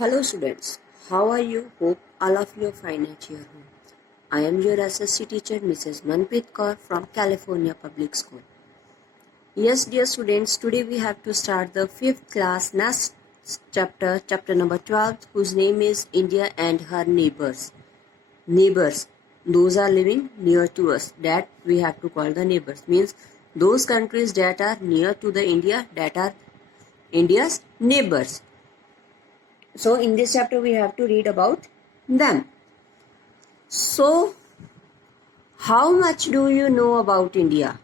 Hello students, how are you? Hope all of you are fine at your home. I am your SSC teacher Mrs. Manpreet Kaur from California Public School. Yes dear students, today we have to start the 5th class next chapter number 12, whose name is India and her neighbors. Neighbors, those are living near to us, that we have to call the neighbors. Means those countries that are near to the India, that are India's neighbors. So in this chapter we have to read about them. So how much do you know about India?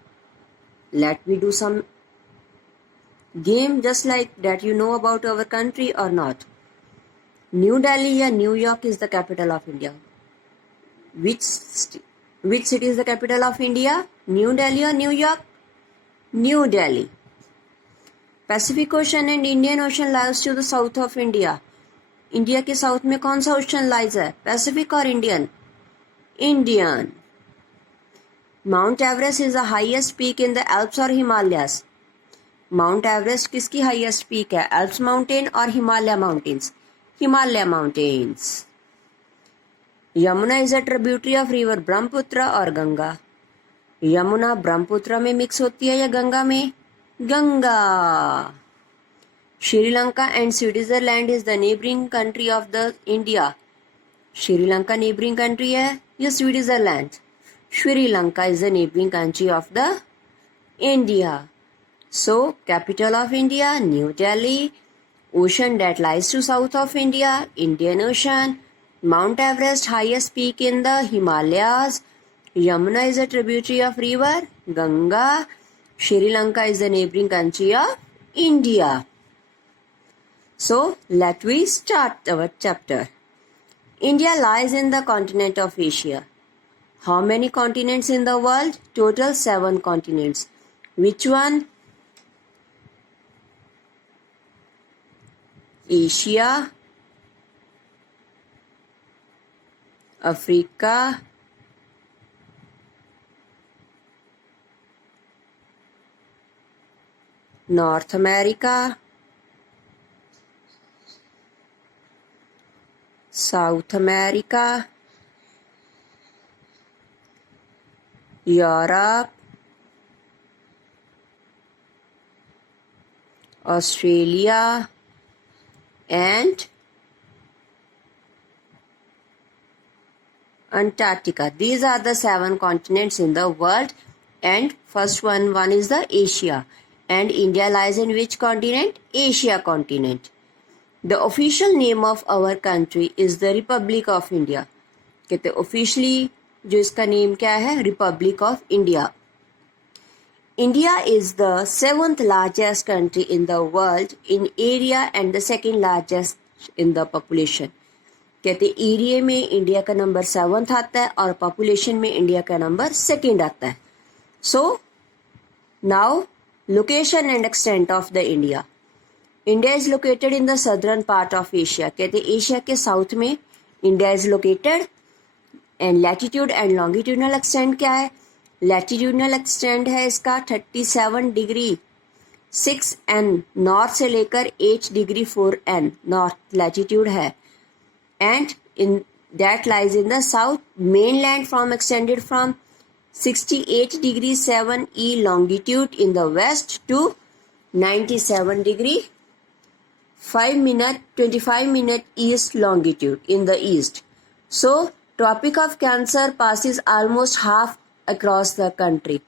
Let me do some game just like that. You know about our country or not? New Delhi or New York is the capital of India. Which city is the capital of India? New Delhi or New York? New Delhi. Pacific Ocean and Indian Ocean lies to the south of India. India के south में कौन सा ocean lies है? Pacific और Indian? Indian. Mount Everest is the highest peak in the Alps और Himalayas. Mount Everest किसकी highest peak है? Alps mountain और Himalaya mountains? Himalaya mountains. Yamuna is a tributary of river Brahmaputra और गंगा. यमुना ब्रह्मपुत्र में मिक्स होती है या गंगा में? Ganga. Sri Lanka and Switzerland is the neighboring country of the India. Sri Lanka neighboring country है या Switzerland? Sri Lanka is the neighboring country of the India. So capital of India, New Delhi. Ocean that lies to south of India, Indian Ocean. Mount Everest, highest peak in the Himalayas. Yamuna is a tributary of river Ganga. Sri Lanka is the neighboring country of India. So, let we start our chapter. India lies in the continent of Asia. How many continents in the world? Total 7 continents. Which one? Asia, Africa, North America, South America, Europe, Australia, and Antarctica. These are the 7 continents in the world, and first one is the Asia. And India lies in which continent? Asia continent. The official name of our country is the Republic of India. कहते officially जो इसका name क्या है? Republic of India. India is the 7th largest country in the world in area and the 2nd largest in the population. कहते area में India का number 7th आता है और पॉपुलेशन में इंडिया का नंबर 2nd आता है. So now location and extent of the India. India is located in the southern part of Asia. कहते एशिया के साउथ में India is located. And latitude and longitudinal extent क्या है? Latitudinal extent है इसका 37 degree 6 n north से लेकर 8 degree 4 n north latitude है. And in that lies in the south. Main land from extended from 68 degree 7 e longitude in the west to 97 degree 25 minute east longitude in the east. So tropic of Cancer passes almost half across the country.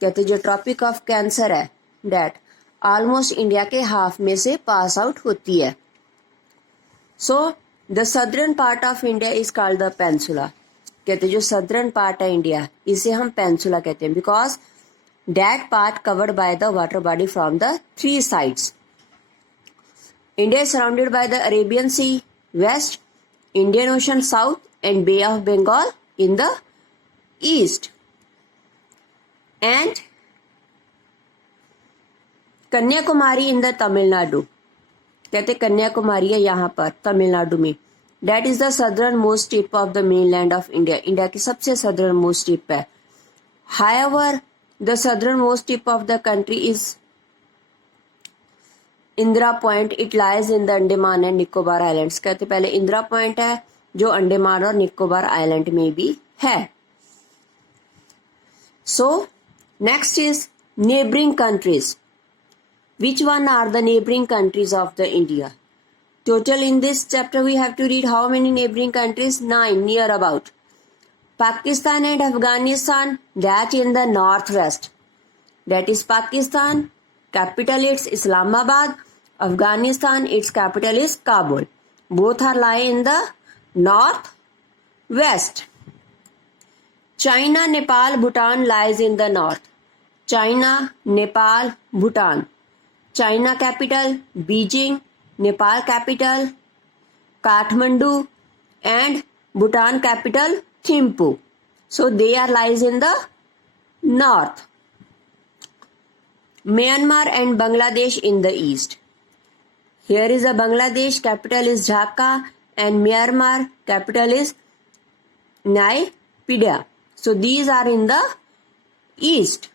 कहते जो tropic of cancer है that almost India के half में से pass out होती है. So the southern part of India is called the peninsula. कहते जो southern part है इंडिया इसे हम पेंसुला कहते हैं because that part covered by the water body from the 3 sides. India is surrounded by the Arabian Sea west, Indian Ocean south, and Bay of Bengal in the east. And Kanyakumari in the Tamil Nadu. कहते कन्याकुमारी है यहाँ पर तमिलनाडु में. That is the southern most tip of the mainland of India. India की सबसे southern most tip है. However, the southern most tip of the country is Indira point, it lies in the Andaman and Nicobar islands. कहते पहले Indira point है जो अंडमान और Nicobar island में भी है। So next is neighbouring countries. Which one are the neighboring countries of the India? Total in this chapter we have to read how many neighboring countries? 9 near about. Pakistan and Afghanistan, that in the northwest. That is Pakistan, capital is Islamabad. Afghanistan, its capital is Kabul. Both are lie in the northwest. China, Nepal, Bhutan lies in the north. China, Nepal, Bhutan. China capital Beijing, Nepal capital Kathmandu, and Bhutan capital Thimphu. So they are lies in the north. Myanmar and Bangladesh in the east. Here is a Bangladesh, capital is Dhaka, and Myanmar capital is Naypyidaw. So these are in the east.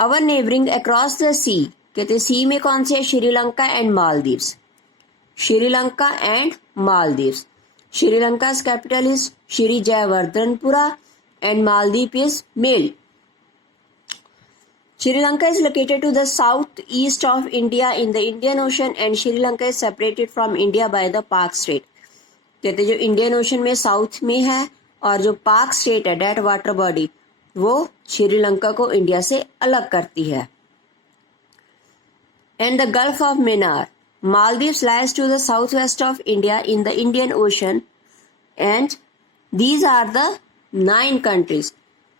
Our neighboring across the sea, कहते सी में कौन से है? Sri Lanka and Maldives. Sri Lanka and Maldives. Sri Lanka's capital is Shri Jayawardenepura and Maldives is Male. Sri Lanka is located to the southeast of India in the Indian Ocean and Sri Lanka is separated from India by the Pak Strait. कहते जो Indian ocean में south में है और जो पाक state है date water body वो श्रीलंका को इंडिया से अलग करती है। And the gulf of Minar, Maldives lies to the south west of India in the Indian ocean and these are the 9 countries: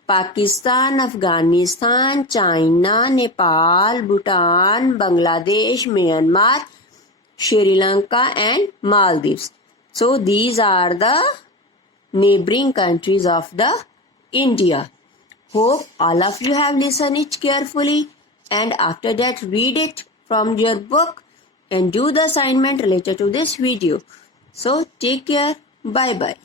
Pakistan, Afghanistan, China, Nepal, Bhutan, Bangladesh, Myanmar, Sri Lanka and Maldives. So these are the neighboring countries of the India. Hope all of you have listened it carefully and after that read it from your book and do the assignment related to this video. So take care. Bye bye.